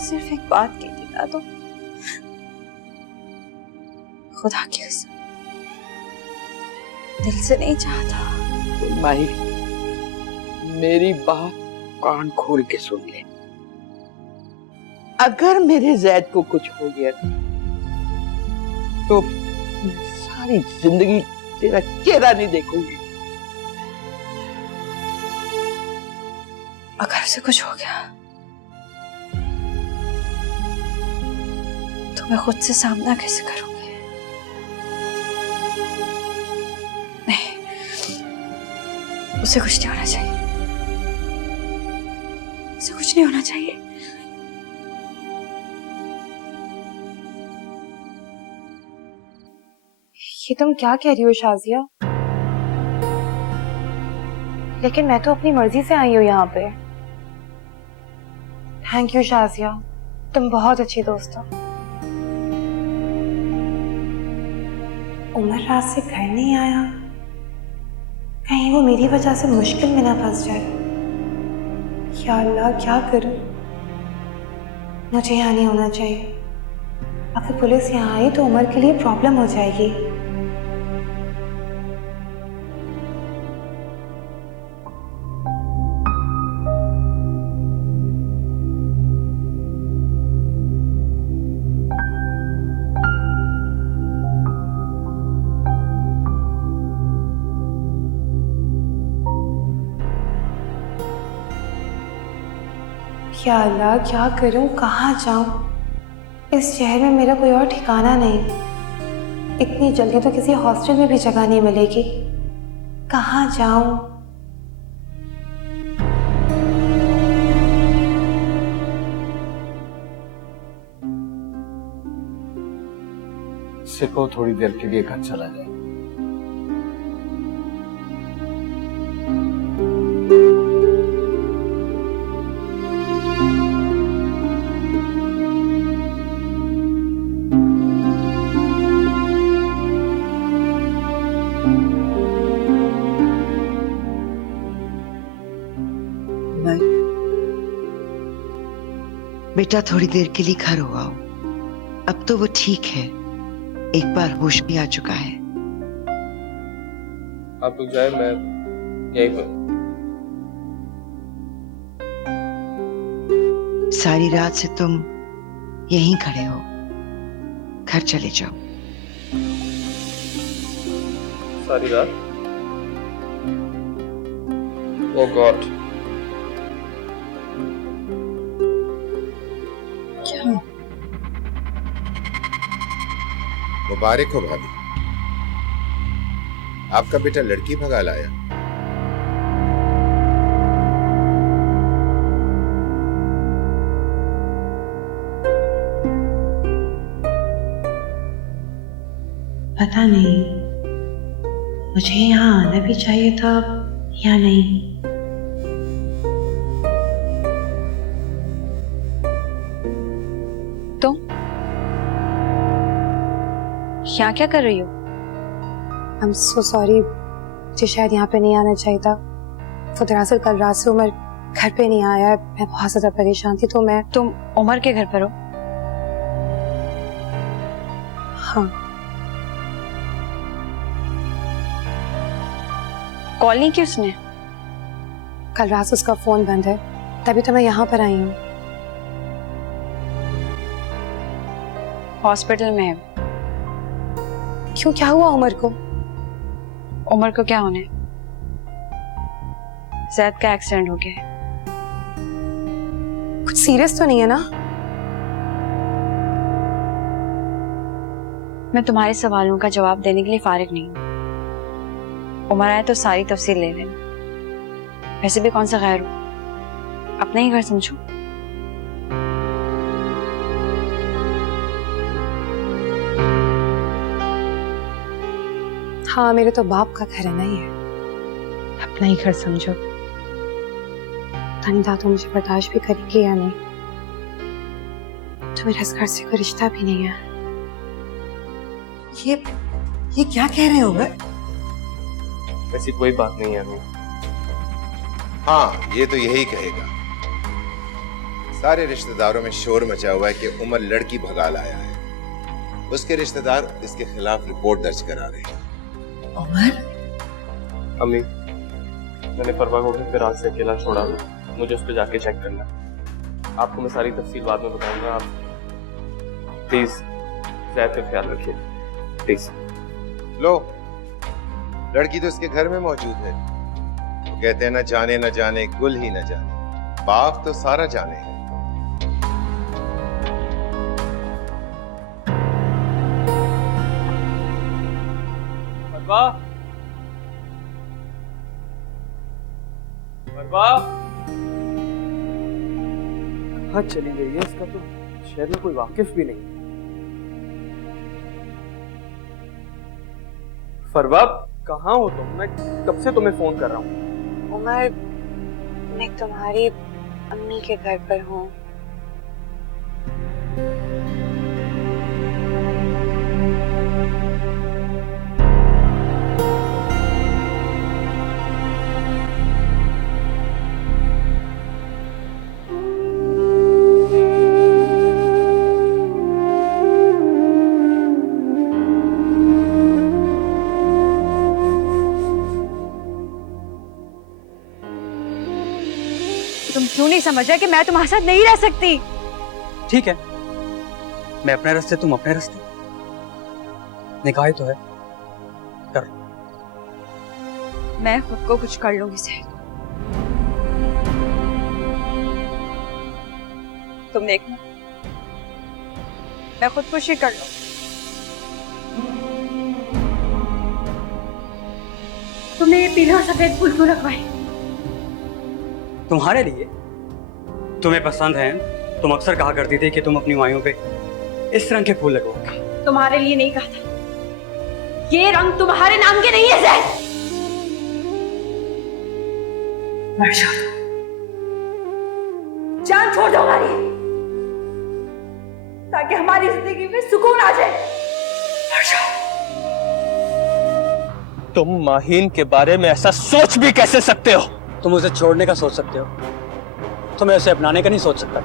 सिर्फ एक बात की थी ना, तो खुदा की कसम दिल से नहीं चाहता। माही, मेरी बात कान खोल के सुन ले। अगर मेरे जैद को कुछ हो गया तो सारी जिंदगी तेरा चेहरा नहीं देखूंगी। अगर उसे कुछ हो गया तो मैं खुद से सामना कैसे करूंगी? नहीं, उसे कुछ नहीं होना चाहिए, उसे कुछ नहीं होना चाहिए। ये तुम क्या कह रही हो शाजिया? लेकिन मैं तो अपनी मर्जी से आई हूँ यहाँ पे। थैंक यू शाजिया, तुम बहुत अच्छी दोस्त हो। उमर रात से घर नहीं आया, कहीं वो मेरी वजह से मुश्किल में ना फंस जाए। या अल्लाह, क्या करूं? मुझे यहाँ नहीं होना चाहिए। अगर पुलिस यहाँ आई तो उमर के लिए प्रॉब्लम हो जाएगी। या अल्लाह, क्या करूं, कहाँ जाऊं? इस शहर में मेरा कोई और ठिकाना नहीं। इतनी जल्दी तो किसी हॉस्टल में भी जगह नहीं मिलेगी। कहाँ जाऊं? सिको थोड़ी देर के लिए घर चला जाए। बेटा, थोड़ी देर के लिए घर हो आओ। अब तो वो ठीक है, एक बार होश भी आ चुका है। आप लोग जाए, मैं यहीं पर। सारी रात से तुम यहीं खड़े हो, घर चले जाओ। सारी रात? ओह गॉड, मुबारक हो भाभी, आपका बेटा लड़की भगा लाया। पता नहीं मुझे यहाँ आना भी चाहिए था या नहीं। तो यहाँ क्या कर रही हो? आई एम सो सॉरी, मुझे शायद यहाँ पे नहीं आना चाहिए था। वो दरअसल कल रात से उमर घर पे नहीं आया है, मैं बहुत ज्यादा परेशान थी। तो मैं तुम उमर के घर पर हो? हाँ। कॉल नहीं की उसने? कल रात से उसका फोन बंद है, तभी तो मैं यहाँ पर आई हूँ। हॉस्पिटल में है। क्यों, क्या हुआ उमर को? उमर को क्या होने, जैद का एक्सीडेंट हो गया है। कुछ सीरियस तो नहीं है ना? मैं तुम्हारे सवालों का जवाब देने के लिए फारिग नहीं हूँ। उमर आए तो सारी तफसील ले लेना। वैसे भी कौन सा गैर हो, अपना ही घर समझो। हाँ, मेरे तो बाप का घर है ना ये, अपना ही घर समझो। तनिदा तो मुझे बर्दाश्त भी करेगी या नहीं, तो मेरा इस घर से कोई रिश्ता भी नहीं है। ये क्या कह रहे हो? ऐसी कोई बात नहीं है अम्मी। हाँ, ये तो यही कहेगा। सारे रिश्तेदारों में शोर मचा हुआ है कि उमर लड़की भगा लाया है। उसके रिश्तेदार इसके खिलाफ रिपोर्ट दर्ज करा रहे हैं। उमर, अम्मी, मैंने परवा को फिर आज से अकेला छोड़ा, मुझे उस पर जाके चेक करना है। आपको मैं सारी तफसील बाद में बताऊंगा। आप प्लीज ज़ैद का ख्याल रखिए, प्लीज। लो, लड़की तो इसके घर में मौजूद है। वो कहते हैं न जाने गुल ही न जाने, बाप तो सारा जाने। परवा, परवा कहाँ चली गई है? इसका तो शहर में कोई वाकिफ भी नहीं। फरवा, कहाँ हो तुम? मैं कब से तुम्हें फोन कर रहा हूँ। उमर, मैं तुम्हारी अम्मी के घर पर हूँ। तुम क्यों नहीं समझ रहे कि मैं तुम्हारे साथ नहीं रह सकती? ठीक है, मैं अपने रास्ते, तुम अपने रास्ते। निकाह ही तो है, कर लो। मैं खुद को कुछ कर लूंगी सर। तुम देखना, मैं खुदकुशी कर लूं। तुमने ये पीले और सफेद फूल क्यों रखवाए? तुम्हारे लिए, तुम्हें पसंद है। तुम अक्सर कहा करती थी कि तुम अपनी माइयों पे इस रंग के फूल लगवाओगे। तुम्हारे लिए नहीं कहा था। ये रंग तुम्हारे नाम के नहीं है ज़ैद। जान छोड़ दो हमारी, ताकि हमारी जिंदगी में सुकून आ जाए। तुम माहीन के बारे में ऐसा सोच भी कैसे सकते हो? तुम उसे छोड़ने का सोच सकते हो, तुम्हें उसे अपनाने का नहीं सोच सकता।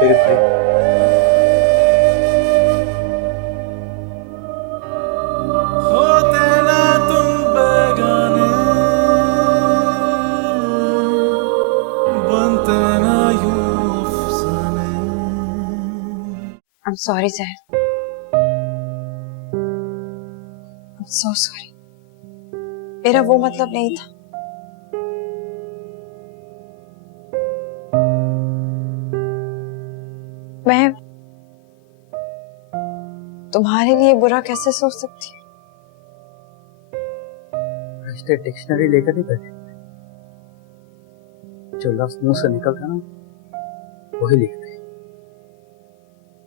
मेरे भाई, I'm sorry, Zahid. I'm so sorry. मेरा वो मतलब नहीं था। मैं तुम्हारे लिए बुरा कैसे सोच सकती हूँ? रिश्ते डिक्शनरी लेकर नहीं बैठे, जो लफ्ज मुंह से निकलता ना वही लिखते।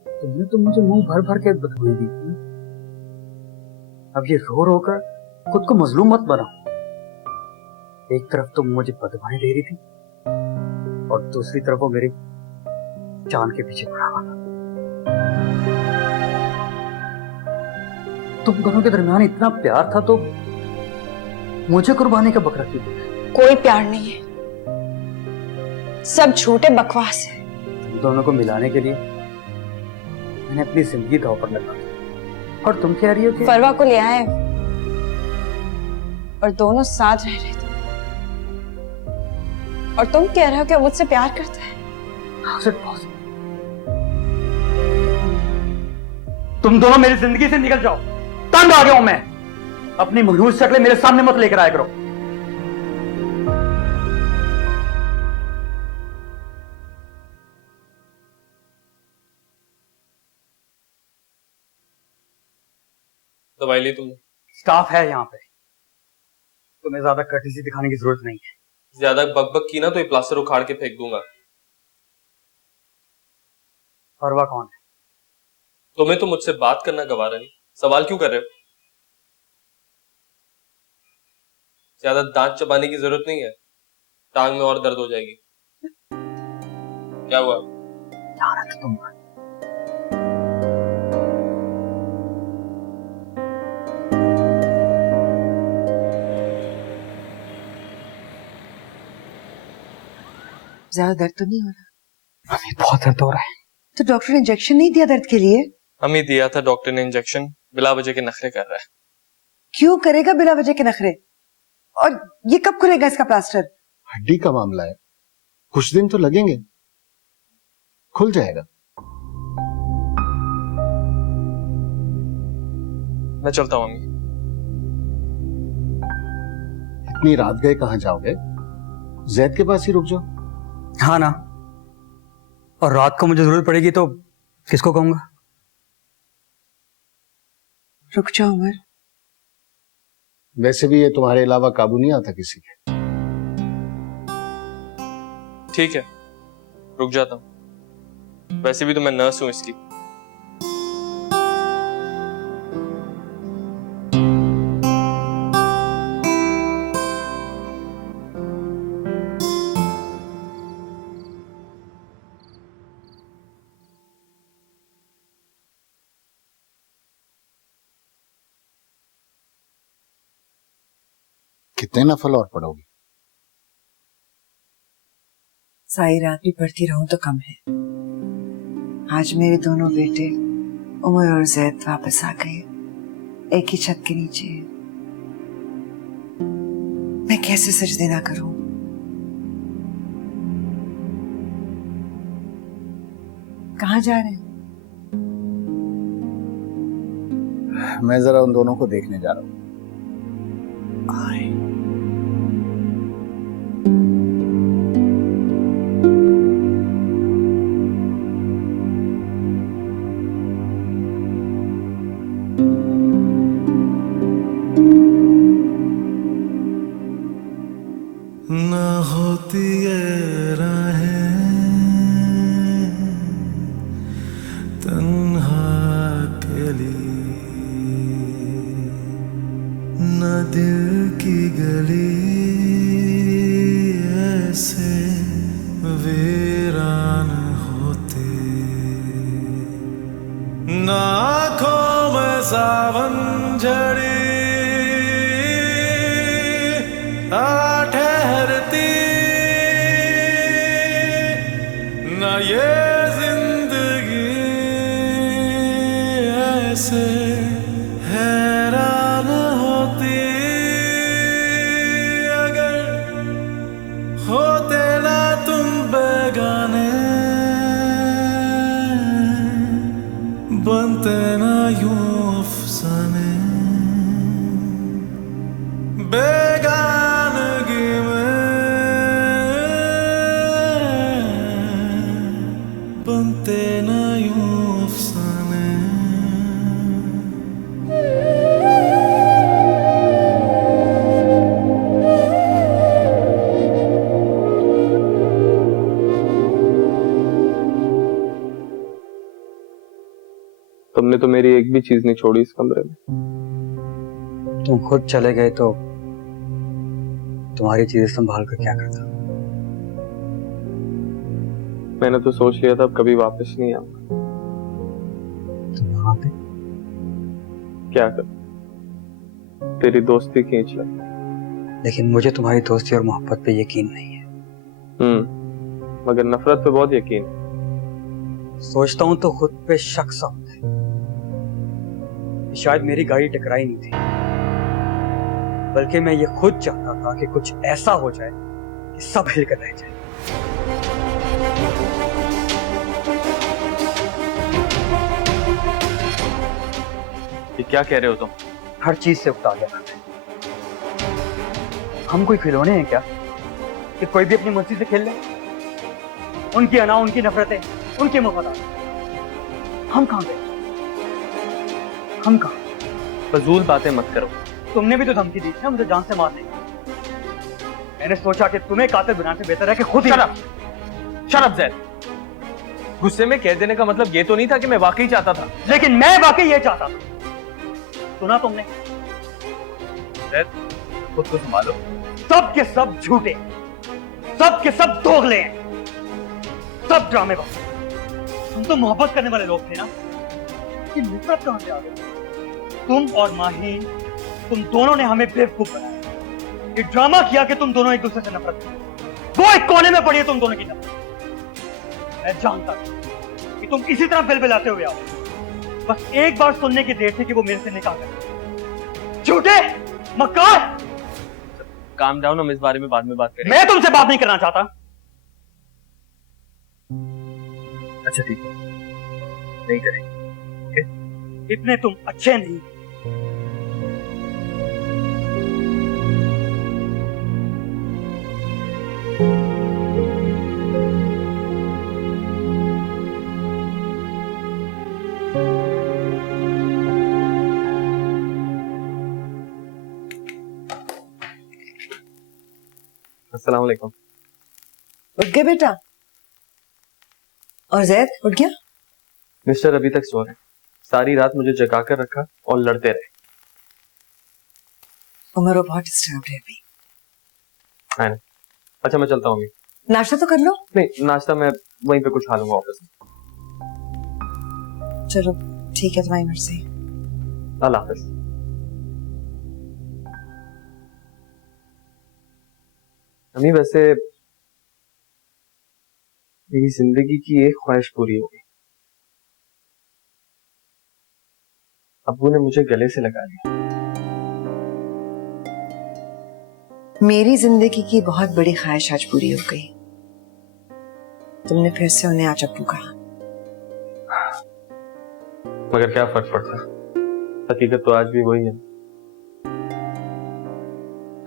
तुमने तो मुझे मुंह भर भर के बदनामी दी थी। अब ये रो रो कर खुद को मजलूम मत बनाओ। एक तरफ तुम मुझे बदनामी दे रही थी और दूसरी तरफ वो मेरी जान के पीछे पड़ा हुआ था। तुम दोनों के दरमियान इतना प्यार था तो मुझे कुर्बानी का बकरा क्यों? कोई प्यार नहीं है, सब झूठे बकवास है। तुम दोनों को मिलाने के लिए मैंने अपनी जिंदगी दांव पर लगा दी और तुम कह रही हो कि फरवा को ले आए और दोनों साथ रह रहे थे, और तुम कह रहे हो कि वो मुझसे प्यार करता है। How is it possible? तुम दोनों मेरी जिंदगी से निकल जाओ, तंग आ गया हूं मैं। अपनी मनहूस शक्लें मेरे सामने मत लेकर आया करो। दवाई ली तुमने? स्टाफ है यहाँ पे, तुम्हें ज्यादा कर्टेसी दिखाने की जरूरत नहीं है। ज्यादा बकबक की ना तो ये प्लास्टर उखाड़ के फेंक दूंगा। फरवा कौन है? तुम्हें तो मुझसे बात करना गवारा नहीं, सवाल क्यों कर रहे हो? ज्यादा दांत चबाने की जरूरत नहीं है, टांग में और दर्द हो जाएगी। क्या हुआ? लानत तुम। ज्यादा दर्द तो नहीं हो रहा? अभी बहुत दर्द हो रहा है। तो डॉक्टर ने इंजेक्शन नहीं दिया दर्द के लिए? हमें दिया था डॉक्टर ने इंजेक्शन, बिला वजह के नखरे कर रहा है। क्यों करेगा बिला वजह के नखरे? और ये कब खुलेगा इसका प्लास्टर? हड्डी का मामला है, कुछ दिन तो लगेंगे, खुल जाएगा। मैं चलता हूँ अम्मी। इतनी रात गए कहाँ जाओगे? जैद के पास ही रुक जाओ। हाँ ना, और रात को मुझे जरूरत पड़ेगी तो किसको कहूंगा? रुक जाओ उमर। वैसे भी ये तुम्हारे अलावा काबू नहीं आता किसी के। ठीक है, रुक जाता हूँ। वैसे भी तो मैं नर्स हूँ इसकी। कितने नफल और पढ़ोगी? सारी रात भी पढ़ती रहूं तो कम है। आज मेरे दोनों बेटे उमर और जैद वापस आ गए, एक ही छत के नीचे। मैं कैसे सजदे ना करूं? कहाँ जा रहे हैं? मैं जरा उन दोनों को देखने जा रहा हूँ। न होती ये राहें तन्हा के लिए, न दिल की गली ऐसे वीरान होते, न आँखों में सावन झड़ी ठहरती, न ये जिंदगी ऐसे हैरान होती, अगर होते ना तुम बेगाने, बनते ना यूं अफसाने। बेगानगी में बनते ना यूं अफसाने। तुमने तो मेरी एक भी चीज नहीं छोड़ी इस कमरे में। तुम खुद चले गए तो तुम्हारी चीजें संभाल कर क्या करता? मैंने तो सोच लिया था अब कभी वापस नहीं आऊंगा। तुम यहाँ पे क्या कर, तेरी दोस्ती खींच ले। लेकिन मुझे तुम्हारी दोस्ती और मोहब्बत पे यकीन नहीं है। मगर नफरत पे बहुत यकीन। सोचता हूं तो खुद पे शक सा होता है कि शायद मेरी गाड़ी टकराई नहीं थी, बल्कि मैं ये खुद चाहता था कि कुछ ऐसा हो जाए कि सब हिल कर रह जाए। ये क्या कह रहे हो तुम? हर चीज से उकता गया। हम कोई खिलौने हैं क्या कि कोई भी अपनी मर्जी से खेल ले? उनकी अना, उनकी नफरतें, उनके मुफादात, हम कहां गए? हम कहां? फजूल बातें मत करो। तुमने भी तो धमकी दी थी ना मुझे जान से मारने की। मैंने सोचा कि तुम्हें कातिल बनाने से बेहतर है कि खुद ही। Shut up Zaid. गुस्से में कह देने का मतलब ये तो नहीं था कि मैं वाकई चाहता था। लेकिन मैं वाकई ये चाहता था। सुना तुमने? जैद, खुद को संभालो। सब के सब झूठे, सब के सब दोगले हैं, सब ड्रामेबाज। तुम तो मोहब्बत करने वाले लोग थे ना, ये नफरत कहां से आ गई? तुम और माही, तुम दोनों ने हमें बेवकूफ बनाया। ये ड्रामा किया कि तुम दोनों एक दूसरे से नफरत करते। वो एक कोने में पड़ी है तुम दोनों की नफरत। मैं जानता था कि तुम इसी तरह बिलबिलाते हुए आओ। बस एक बार सुनने की देर थी कि वो मेरे से निकाह कर। झूठे मक्कार। काम डाउन, हम इस बारे में बाद में बात करेंगे। मैं तुमसे बात नहीं करना चाहता। अच्छा ठीक है, नहीं करेंगे। ओके? इतने तुम अच्छे नहीं। अस्सलाम वालेकुम। उठ गए बेटा? और जैद उठ गया? मिस्टर अभी तक सो रहे हैं। सारी रात मुझे जगा कर रखा और लड़ते रहे। उमर वो बहुत डिस्टर्ब है अभी। है ना? अच्छा मैं चलता हूँ अभी। नाश्ता तो कर लो। नहीं, नाश्ता मैं वहीं पे कुछ खा लूंगा ऑफिस में। चलो ठीक है, तुम्हारी मर्जी। अल्लाह हाफिज। अम्मी वैसे मेरी जिंदगी की एक ख्वाहिश पूरी हो गई। अब्बू ने मुझे गले से लगा लिया। मेरी जिंदगी की बहुत बड़ी ख्वाहिश आज पूरी हो गई। तुमने फिर से उन्हें आज अब्बू कहा। मगर क्या फर्क पड़ता, हकीकत तो आज भी वही है।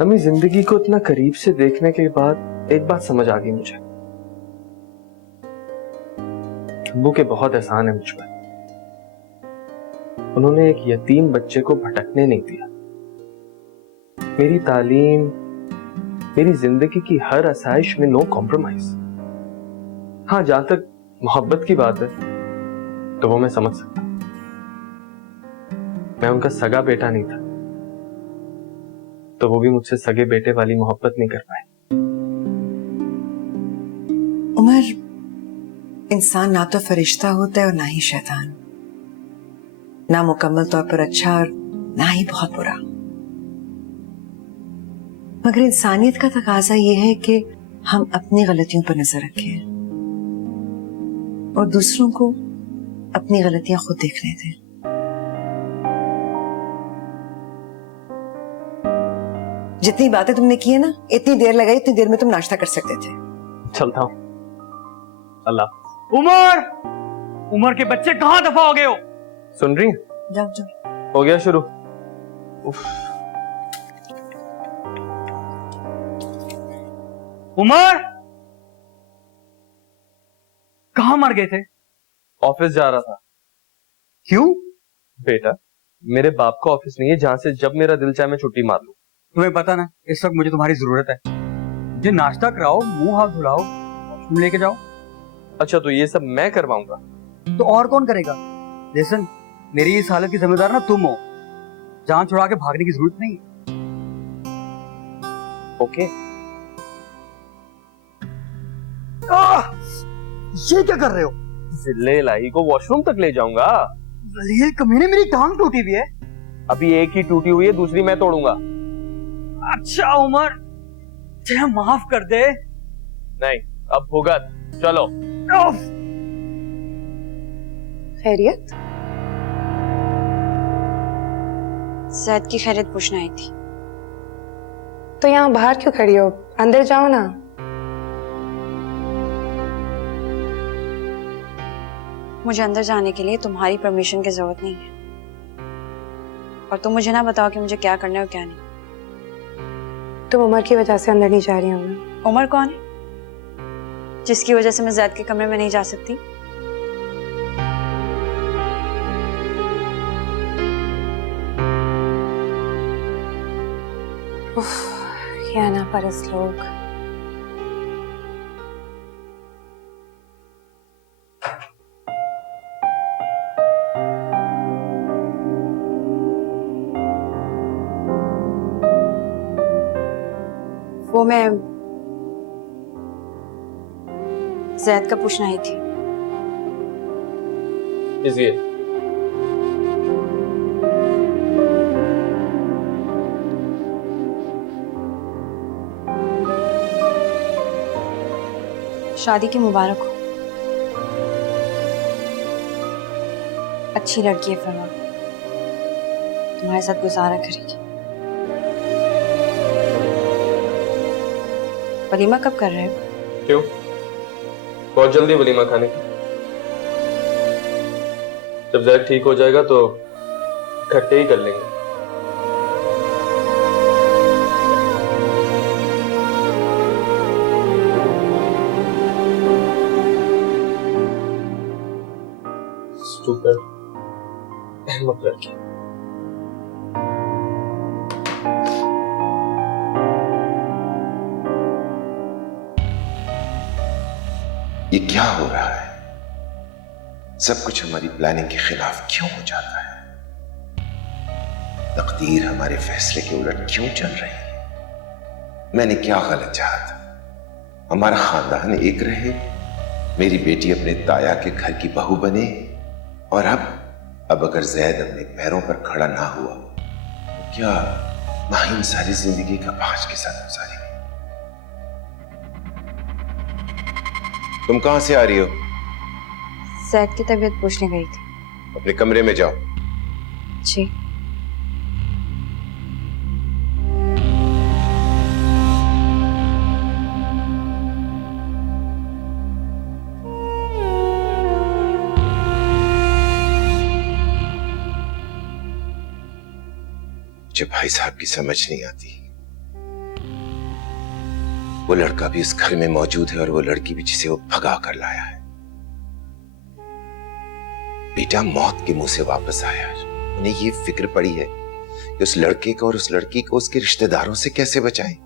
अम्मी जिंदगी को इतना करीब से देखने के बाद एक बात समझ आ गई मुझे। अब्बू के बहुत एहसान है मुझ पर। उन्होंने एक यतीम बच्चे को भटकने नहीं दिया। मेरी तालीम, मेरी जिंदगी की हर आसाइश में नो कॉम्प्रोमाइज। हाँ, जहां तक मोहब्बत की बात है तो वो मैं समझ सकता। मैं उनका सगा बेटा नहीं था तो वो भी मुझसे सगे बेटे वाली मोहब्बत नहीं कर पाए। उमर, इंसान ना तो फरिश्ता होता है और ना ही शैतान, ना मुकम्मल तौर पर अच्छा और ना ही बहुत बुरा। मगर इंसानियत का तकाजा यह है कि हम अपनी गलतियों पर नजर रखें और दूसरों को अपनी गलतियां खुद देखने दें। जितनी बातें तुमने की है ना, इतनी देर लगाई, इतनी देर में तुम नाश्ता कर सकते थे। चलता हूं। अल्लाह। उमर, उमर के बच्चे कहां दफा हो गए हो? सुन रही हैं? जाओ जाओ। हो गया शुरू। उफ। उमर, कहां मर गए थे? ऑफिस जा रहा था। क्यों? बेटा, मेरे बाप का ऑफिस नहीं है जहां से जब मेरा दिल चाहे मैं छुट्टी मार लूं। तुम्हें पता ना इस वक्त मुझे तुम्हारी जरूरत है। मुझे नाश्ता कराओ, मुंह हाथ धुलाओ, तुम लेके जाओ। अच्छा तो ये सब मैं करवाऊंगा? तो और कौन करेगा? लिसन, मेरी इस हालत की जिम्मेदार ना तुम हो। जान छुड़ा के भागने की जरूरत नहीं। ओके। ये क्या कर रहे हो? जिले इलाही को वॉशरूम तक ले जाऊंगा। ये कमीने, मेरी टांग टूटी हुई है। अभी एक ही टूटी हुई है, दूसरी मैं तोड़ूंगा। अच्छा उमर, मुझे माफ कर दे। नहीं, अब भुगत। चलो। खैरियत? सैद की खैरियत पूछना आई थी। तो यहाँ बाहर क्यों खड़ी हो? अंदर जाओ ना। मुझे अंदर जाने के लिए तुम्हारी परमिशन की जरूरत नहीं है, और तुम मुझे ना बताओ कि मुझे क्या करना है और क्या नहीं। तुम उमर की वजह से अंदर नहीं जा रही हो। उमर कौन है जिसकी वजह से मैं जैद के कमरे में नहीं जा सकती? क्या ना परस लोग। वो मैं जैद का पूछना ही थी। इजी शादी की मुबारक हो। अच्छी लड़की है फरमा, तुम्हारे साथ गुजारा करेगी। वलीमा कब कर रहे हो? क्यों? बहुत जल्दी वलीमा खाने की। जब जैद ठीक हो जाएगा तो इकट्ठे ही कर लेंगे। Stupid. अहमक लड़की। ये क्या हो रहा है? सब कुछ हमारी प्लानिंग के खिलाफ क्यों हो जाता है? तकदीर हमारे फैसले के उलट क्यों चल रही है? मैंने क्या गलत चाहा था? हमारा खानदान एक रहे, मेरी बेटी अपने ताया के घर की बहू बने, और अब अगर जैद अपने पैरों पर खड़ा ना हुआ तो क्या माहिम सारी जिंदगी का बाज के साथ गुजारेगी? तुम कहां से आ रही हो? जैद की तबीयत पूछने गई थी। अपने कमरे में जाओ। जी। मुझे भाई साहब की समझ नहीं आती। वो लड़का भी इस घर में मौजूद है और वो लड़की भी जिसे वो भगा कर लाया है। बेटा मौत के मुंह से वापस आया। उन्हें ये फिक्र पड़ी है कि उस लड़के को और उस लड़की को उसके रिश्तेदारों से कैसे बचाएं।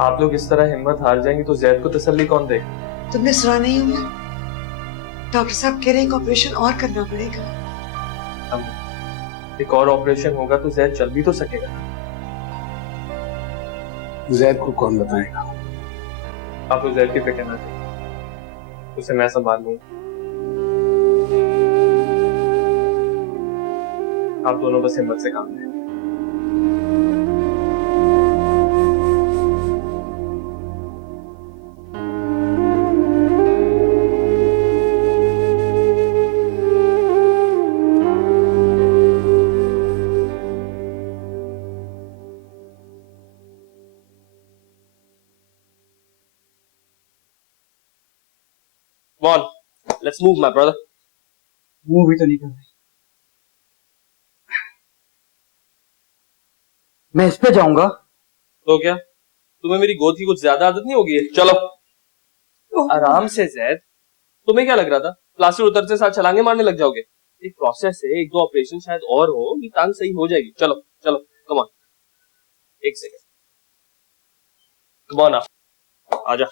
आप लोग इस तरह हिम्मत हार जाएंगे तो जैद को तसल्ली कौन देगा? तुमने सुना नहीं होगा, डॉक्टर साहब कह रहे हैं एक ऑपरेशन और करना पड़ेगा। एक और ऑपरेशन होगा तो जैद चल भी तो सकेगा। जैद को कौन बताएगा? आप तो जैद की फिक्र ना करें, उसे मैं संभाल लूंगा। आप दोनों बस हिम्मत से काम लें। Come on, let's move, my brother. Move भी तो नहीं कर रही। मैं इस पे जाऊंगा तो क्या तुम्हें मेरी गोद की कुछ ज्यादा आदत नहीं होगी? चलो आराम से जैद। तुम्हें क्या लग रहा था प्लास्टर उतरते साथ छलांगे मारने लग जाओगे? एक प्रोसेस है, एक दो ऑपरेशन शायद और हो, ये टांग सही हो जाएगी। चलो चलो कम ऑन, एक सेकेंड, कम ऑन आजा।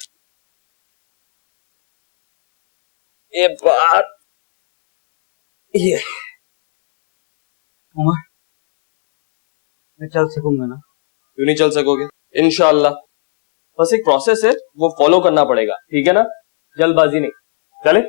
ये बात ये उमर, मैं चल सकूंगा ना? क्यों नहीं चल सकोगे? इंशाल्लाह। बस एक प्रोसेस है, वो फॉलो करना पड़ेगा, ठीक है ना? जल्दबाजी नहीं। चले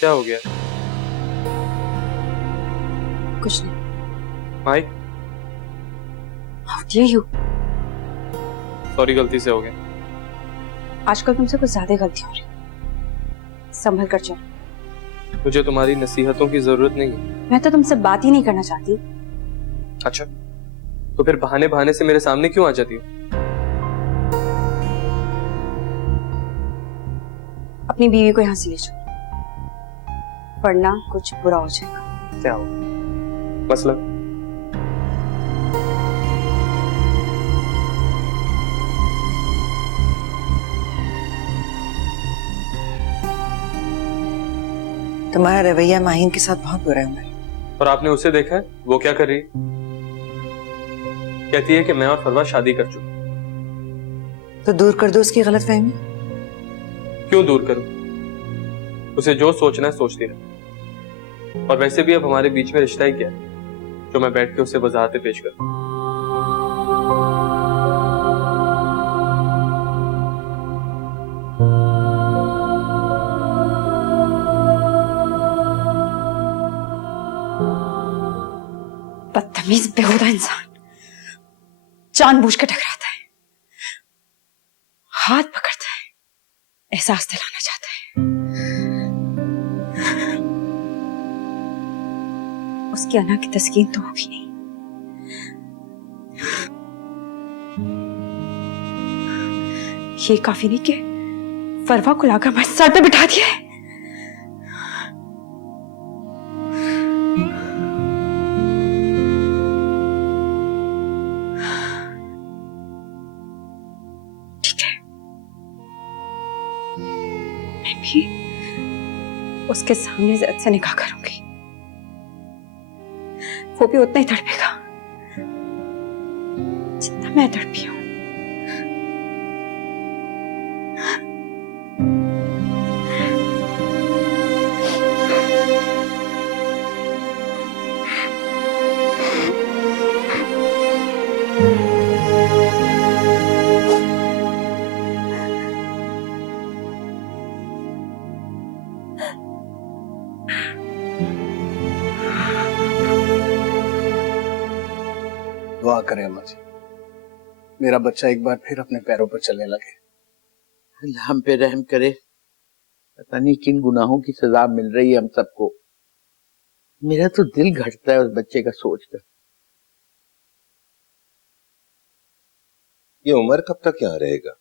क्या हो गया? कुछ नहीं। भाई How dare you? सॉरी, गलती से हो गया। आजकल तुमसे कुछ ज्यादा गलती हो रही। संभल कर चलो। मुझे तुम्हारी नसीहतों की जरूरत नहीं है। मैं तो तुमसे बात ही नहीं करना चाहती। अच्छा, तो फिर बहाने बहाने से मेरे सामने क्यों आ जाती हो? अपनी बीवी को यहाँ से ले जाओ, वरना कुछ बुरा हो जाएगा। क्या हो मसला? तुम्हारा रवैया माहिन के साथ बहुत बुरा है उमर। और आपने उसे देखा है वो क्या कर रही है? कहती है कि मैं और फरवा शादी कर चुके। तो दूर कर दो उसकी गलतफहमी। क्यों दूर करूं? उसे जो सोचना है सोचती रहे। और वैसे भी अब हमारे बीच में रिश्ता ही क्या है जो मैं बैठ के उसे वजाहतें पेश करूं। बदतमीज बेहुदा इंसान, जानबूझ कर टकराता है, हाथ पकड़ता है, एहसास दिलाना चाहता है। उसकी अना की तस्कीन तो होगी नहीं। ये काफी नहीं कि फरवा को लाकर हमारे सर पे बिठा दिया है। भी उसके सामने ज़िद से निकाह करूंगी, वो भी उतना ही तड़पेगा जितना मैं तड़पी हूं। दुआ करें अम्मा जी, मेरा बच्चा एक बार फिर अपने पैरों पर चलने लगे। अल्लाह हम पे रहम करे। पता नहीं किन गुनाहों की सजा मिल रही है हम सबको। मेरा तो दिल घटता है उस बच्चे का सोचकर। ये उमर कब तक यहाँ रहेगा?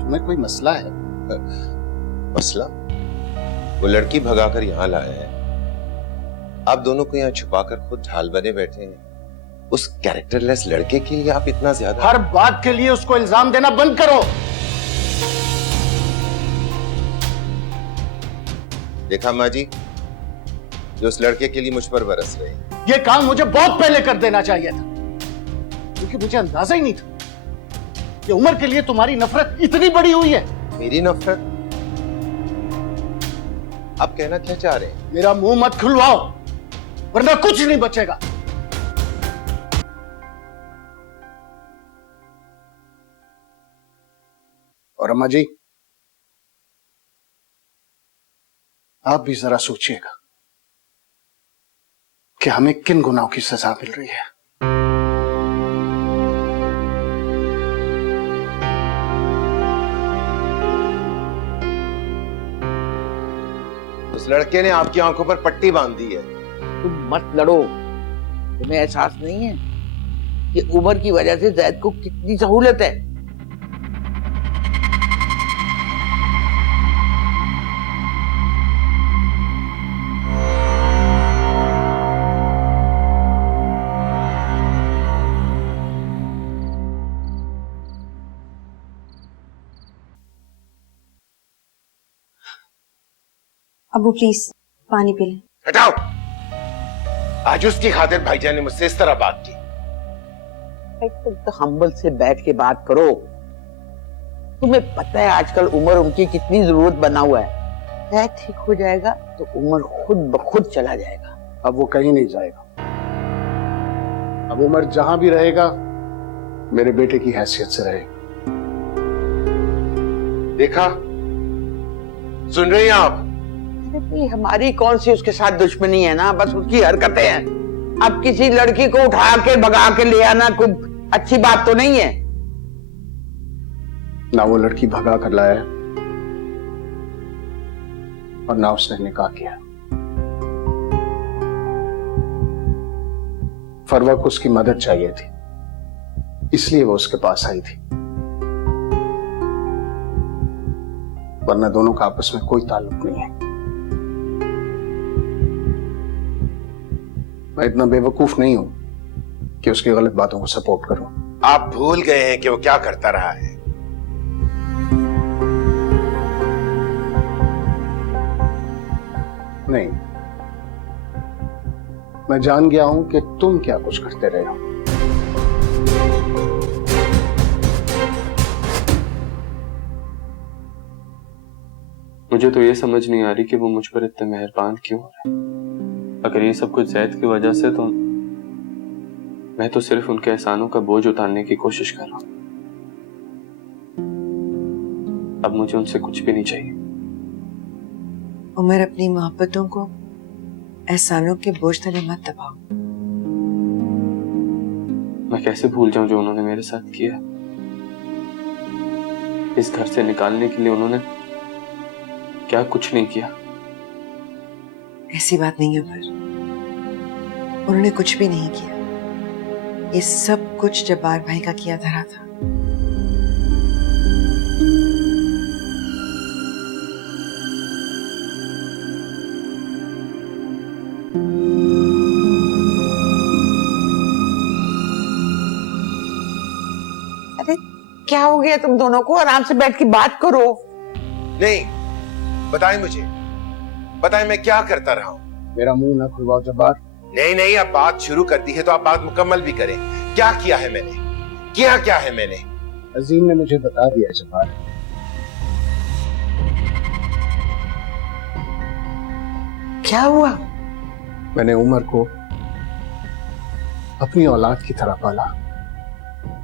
तुम्हें कोई मसला है? मसला? वो लड़की भगाकर यहाँ लाया है, आप दोनों को यहाँ छुपाकर खुद ढाल बने बैठे हैं। उस कैरेक्टरलेस लड़के के लिए आप इतना ज्यादा हर बात के लिए उसको इल्जाम देना बंद करो। देखा माँ जी, जो उस लड़के के लिए मुझ पर बरस रहे हैं। ये काम मुझे बहुत पहले कर देना चाहिए था, क्योंकि मुझे अंदाजा ही नहीं था कि उमर के लिए तुम्हारी नफरत इतनी बड़ी हुई है। मेरी नफरत? आप कहना क्या चाह रहे हैं? मेरा मुंह मत खुलवाओ, वरना कुछ नहीं बचेगा। और अम्मा जी, आप भी जरा सोचिएगा कि हमें किन गुनाहों की सजा मिल रही है। उस लड़के ने आपकी आंखों पर पट्टी बांध दी है। तुम मत लड़ो। तुम्हें एहसास नहीं है कि उमर की वजह से जैद को कितनी सहूलत है। अबू प्लीज पानी पी लें। हटाओ। आज उसकी खातिर भाईजान ने मुझसे इस तरह बात की। तुम तो हम्बल से बैठ के बात करो। तुम्हें पता है आजकल उमर उनकी कितनी जरूरत बना हुआ है। जैद ठीक हो जाएगा तो उमर खुद ब खुद चला जाएगा। अब वो कहीं नहीं जाएगा। अब उमर जहां भी रहेगा मेरे बेटे की हैसियत से रहेगा। देखा, सुन रही हैं आप? अरे हमारी कौन सी उसके साथ दुश्मनी है ना, बस उसकी हरकतें हैं। अब किसी लड़की को उठा के भगा के ले आना कोई अच्छी बात तो नहीं है ना। वो लड़की भगा कर लाया है, और ना उसने निकाह किया। फरवा को उसकी मदद चाहिए थी, इसलिए वो उसके पास आई थी, वरना दोनों का आपस में कोई ताल्लुक नहीं है। मैं इतना बेवकूफ नहीं हूं कि उसकी गलत बातों को सपोर्ट करूं। आप भूल गए हैं कि वो क्या करता रहा है। नहीं, मैं जान गया हूं कि तुम क्या कुछ करते रहे हो। मुझे तो ये समझ नहीं आ रही कि वो मुझ पर इतने मेहरबान क्यों हो रहे हैं। अगर ये सब कुछ जैद की वजह से, तो मैं तो सिर्फ उनके एहसानों का बोझ उतारने की कोशिश कर रहा हूं। अब मुझे उनसे कुछ भी नहीं चाहिए। उमर, अपनी मोहब्बतों को एहसानों के बोझ तले मत दबाओ। मैं कैसे भूल जाऊं जो उन्होंने मेरे साथ किया। इस घर से निकालने के लिए उन्होंने क्या कुछ नहीं किया। ऐसी बात नहीं है उमर, उन्होंने कुछ भी नहीं किया। ये सब कुछ जब्बार भाई का किया धरा था। अरे क्या हो गया तुम दोनों को? आराम से बैठ के बात करो। नहीं, बताएं मुझे, बताएं मैं क्या करता रहा हूं। मेरा मुंह ना खुलवाओ जब्बार। नहीं नहीं, अब बात शुरू कर दी है तो आप बात मुकम्मल भी करें। क्या किया है मैंने? किया क्या है मैंने? अजीम ने मुझे बता दिया जब्बार। क्या हुआ? मैंने उमर को अपनी औलाद की तरह पाला,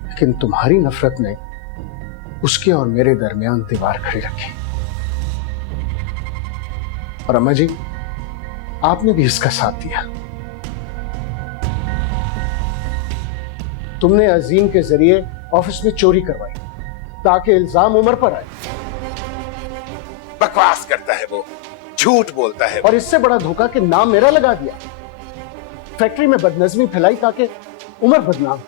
लेकिन तुम्हारी नफरत ने उसके और मेरे दरमियान दीवार खड़ी रखी। और अम्मा जी, आपने भी इसका साथ दिया। तुमने अजीम के जरिए ऑफिस में चोरी करवाई ताकि इल्जाम उमर पर आए। बकवास करता है वो, झूठ बोलता है वो। और इससे बड़ा धोखा कि नाम मेरा लगा दिया। फैक्ट्री में बदनजमी फैलाई ताकि उमर बदनाम।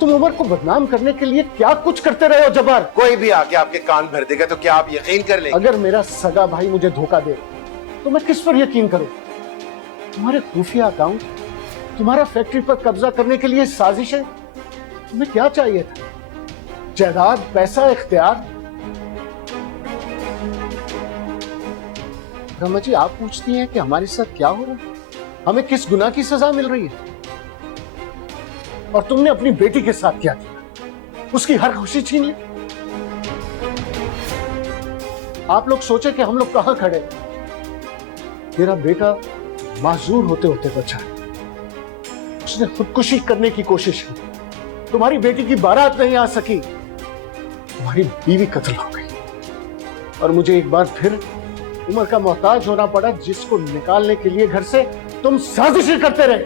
तुम उमर को बदनाम करने के लिए क्या कुछ करते रहे हो जब्बार। कोई भी आके आपके कान भर देगा तो क्या आप यकीन कर लेंगे? अगर मेरा सगा भाई मुझे धोखा दे तो मैं किस पर यकीन करूं? तुम्हारे खुफिया अकाउंट, तुम्हारा फैक्ट्री पर कब्जा करने के लिए साजिशें। तुम्हें क्या चाहिए था? जायदाद, पैसा, इख्तियार। रमा जी, आप पूछती हैं कि हमारे साथ क्या हो रहा है, हमें किस गुनाह की सजा मिल रही है। और तुमने अपनी बेटी के साथ क्या किया? उसकी हर खुशी छीन ली। आप लोग सोचे कि हम लोग कहां खड़े। मेरा बेटा माजूर होते होते बचा, उसने खुदकुशी करने की कोशिश की। तुम्हारी बेटी की बारात नहीं आ सकी, तुम्हारी बीवी कत्ल हो गई। और मुझे एक बार फिर उमर का मोहताज होना पड़ा, जिसको निकालने के लिए घर से तुम साजिशें करते रहे।